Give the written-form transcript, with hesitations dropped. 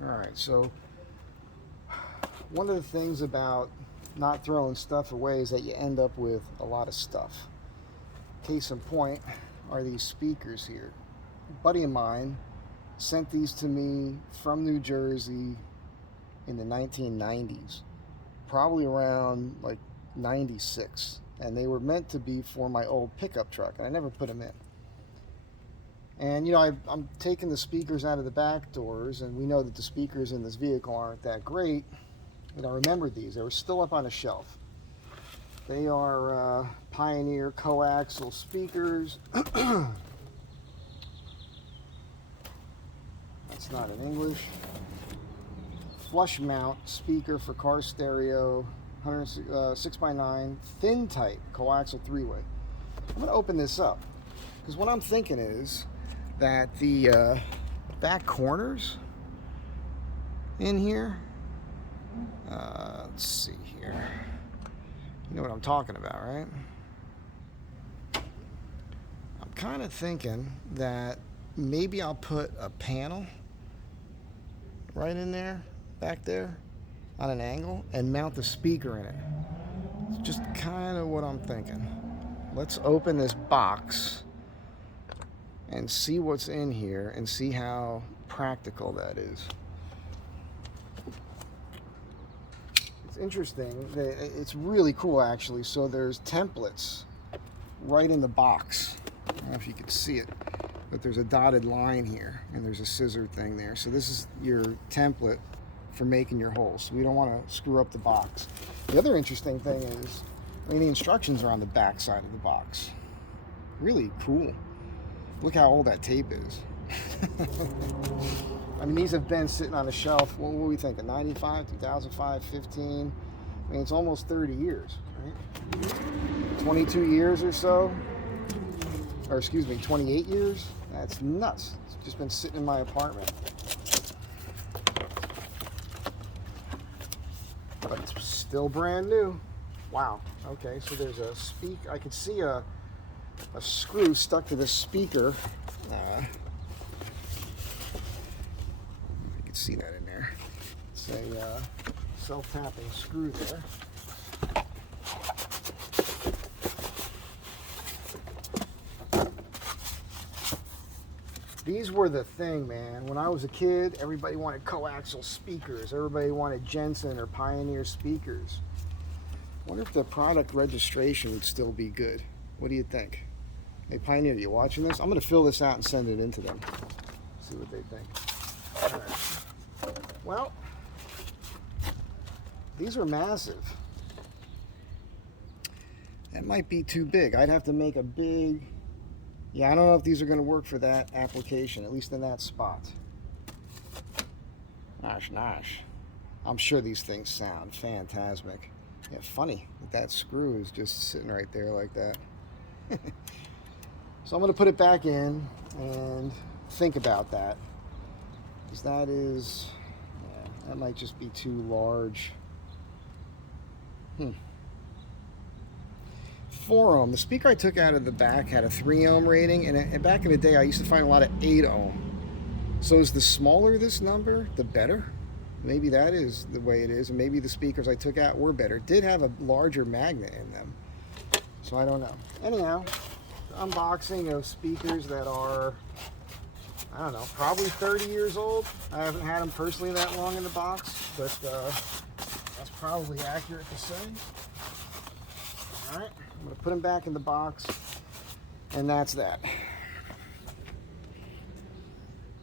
Alright, so one of the things about not throwing stuff away is that you end up with a lot of stuff. Case in point are these speakers here. A buddy of mine sent these to me from New Jersey in the 1990s, probably around like 96, and they were meant to be for my old pickup truck, and I never put them in. And you know, I'm taking the speakers out of the back doors, and we know that the speakers in this vehicle aren't that great, but I remembered these. They were still up on a shelf. They are Pioneer coaxial speakers. That's not in English. Flush mount speaker for car stereo, 6x9, thin type, coaxial 3-way. I'm going to open this up, because what I'm thinking is that the back corners in here, let's see here, you know what I'm talking about, right? I'm kind of thinking that maybe I'll put a panel right in there, back there, on an angle, and mount the speaker in it. It's just kind of what I'm thinking. Let's open this box and see what's in here and see how practical that is. It's interesting. It's really cool, actually. So there's templates right in the box. I don't know if you can see it, but there's a dotted line here, and there's a scissor thing there. So this is your template for making your holes. So we don't want to screw up the box. The other interesting thing is, I mean, the instructions are on the back side of the box. Really cool. Look how old that tape is. I mean, these have been sitting on a shelf, what were we thinking, 95, 2005, 15? I mean, it's almost 30 years, right? 22 years or so, or excuse me, 28 years? That's nuts. It's just been sitting in my apartment. But it's still brand new. Wow. Okay, so there's a I could see a screw stuck to the speaker. You can see that in there. It's a self-tapping screw there. These were the thing, man. When I was a kid, everybody wanted coaxial speakers. Everybody wanted Jensen or Pioneer speakers. I wonder if the product registration would still be good. What do you think? Hey, Pioneer, you watching this? I'm going to fill this out and send it in to them. See what they think. All right. Well, these are massive. That might be too big. I'd have to make a big... Yeah, I don't know if these are going to work for that application, at least in that spot. Nosh. I'm sure these things sound phantasmic. Yeah, funny that screw is just sitting right there like that. So I'm going to put it back in and think about that. Because that is, yeah, that might just be too large. 4 ohm. The speaker I took out of the back had a 3 ohm rating, and back in the day I used to find a lot of 8 ohm. So is the smaller this number, the better? Maybe that is the way it is, and maybe the speakers I took out were better. It did have a larger magnet in them, so I don't know. Anyhow, unboxing of speakers that are, I don't know, probably 30 years old. I haven't had them personally that long in the box, but that's probably accurate to say. All right, I'm going to put them back in the box, and that's that.